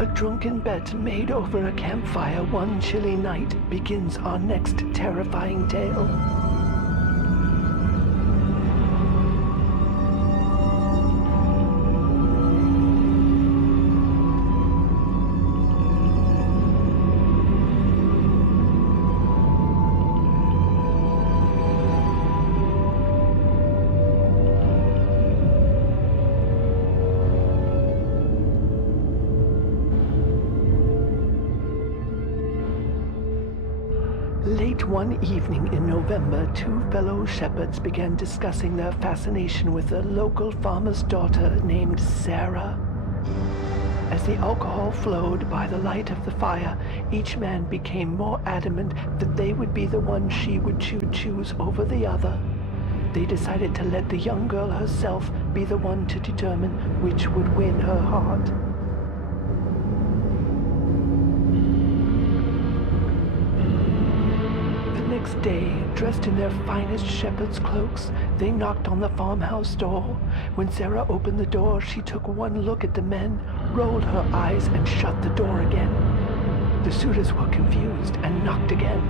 A drunken bet made over a campfire one chilly night begins our next terrifying tale. Late one evening in November, two fellow shepherds began discussing their fascination with a local farmer's daughter named Sarah. As the alcohol flowed by the light of the fire, each man became more adamant that they would be the one she would choose over the other. They decided to let the young girl herself be the one to determine which would win her heart. Next day, dressed in their finest shepherd's cloaks, they knocked on the farmhouse door. When Sarah opened the door, she took one look at the men, rolled her eyes, and shut the door again. The suitors were confused and knocked again.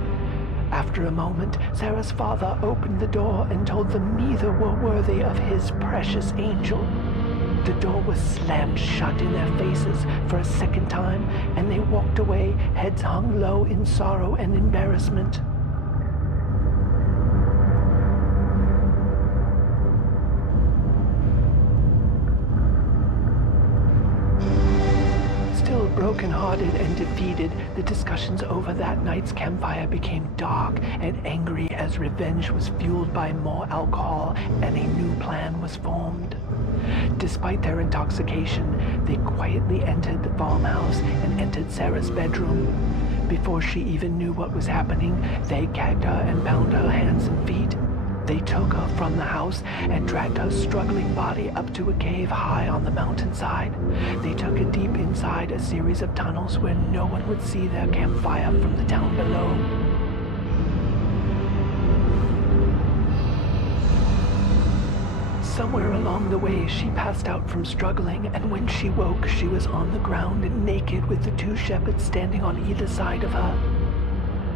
After a moment, Sarah's father opened the door and told them neither were worthy of his precious angel. The door was slammed shut in their faces for a second time, and they walked away, heads hung low in sorrow and embarrassment. Broken-hearted and defeated, the discussions over that night's campfire became dark and angry as revenge was fueled by more alcohol and a new plan was formed. Despite their intoxication, they quietly entered the farmhouse and entered Sarah's bedroom. Before she even knew what was happening, they gagged her and bound her hands and feet. They took her from the house and dragged her struggling body up to a cave high on the mountainside. They took her deep inside a series of tunnels where no one would see their campfire from the town below. Somewhere along the way, she passed out from struggling, and when she woke, she was on the ground and naked with the two shepherds standing on either side of her.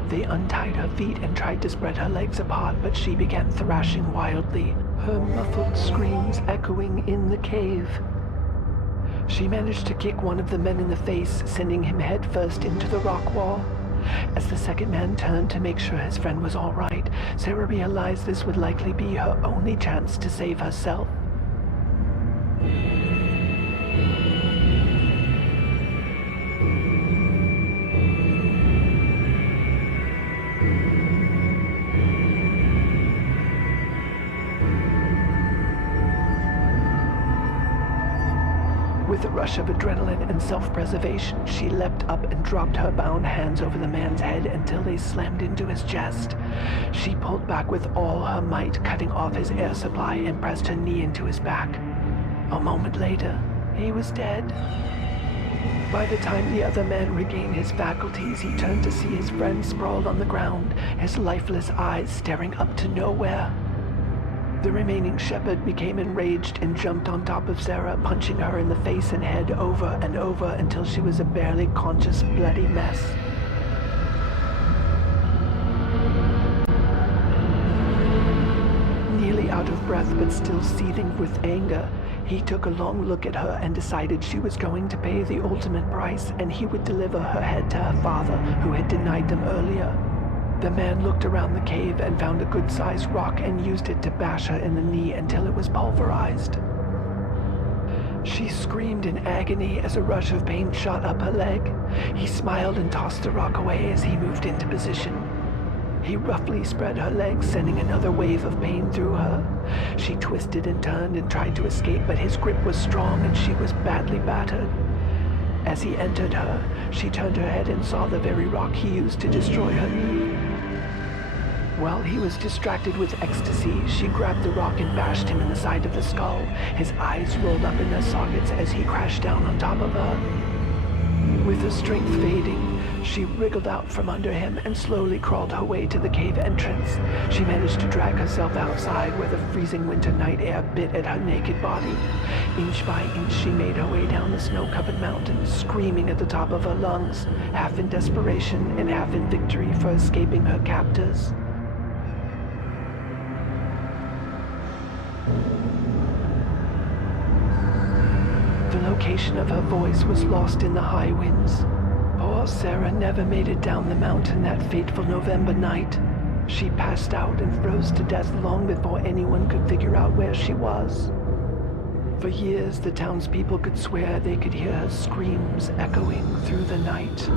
They untied her feet and tried to spread her legs apart, but she began thrashing wildly, her muffled screams echoing in the cave. She managed to kick one of the men in the face, sending him headfirst into the rock wall. As the second man turned to make sure his friend was all right, Sarah realized this would likely be her only chance to save herself. With a rush of adrenaline and self-preservation, she leapt up and dropped her bound hands over the man's head until they slammed into his chest. She pulled back with all her might, cutting off his air supply, and pressed her knee into his back. A moment later, he was dead. By the time the other man regained his faculties, he turned to see his friend sprawled on the ground, his lifeless eyes staring up to nowhere. The remaining shepherd became enraged and jumped on top of Sarah, punching her in the face and head over and over until she was a barely conscious, bloody mess. Nearly out of breath but still seething with anger, he took a long look at her and decided she was going to pay the ultimate price, and he would deliver her head to her father, who had denied them earlier. The man looked around the cave and found a good-sized rock and used it to bash her in the knee until it was pulverized. She screamed in agony as a rush of pain shot up her leg. He smiled and tossed the rock away as he moved into position. He roughly spread her legs, sending another wave of pain through her. She twisted and turned and tried to escape, but his grip was strong and she was badly battered. As he entered her, she turned her head and saw the very rock he used to destroy her knee. While he was distracted with ecstasy, she grabbed the rock and bashed him in the side of the skull. His eyes rolled up in their sockets as he crashed down on top of her. With her strength fading, She wriggled out from under him and slowly crawled her way to the cave entrance. She managed to drag herself outside where the freezing winter night air bit at her naked body. Inch by inch, she made her way down the snow-covered mountain, screaming at the top of her lungs, half in desperation and half in victory for escaping her captors. The location of her voice was lost in the high winds. Poor Sarah never made it down the mountain that fateful November night. She passed out and froze to death long before anyone could figure out where she was. For years, the townspeople could swear they could hear her screams echoing through the night.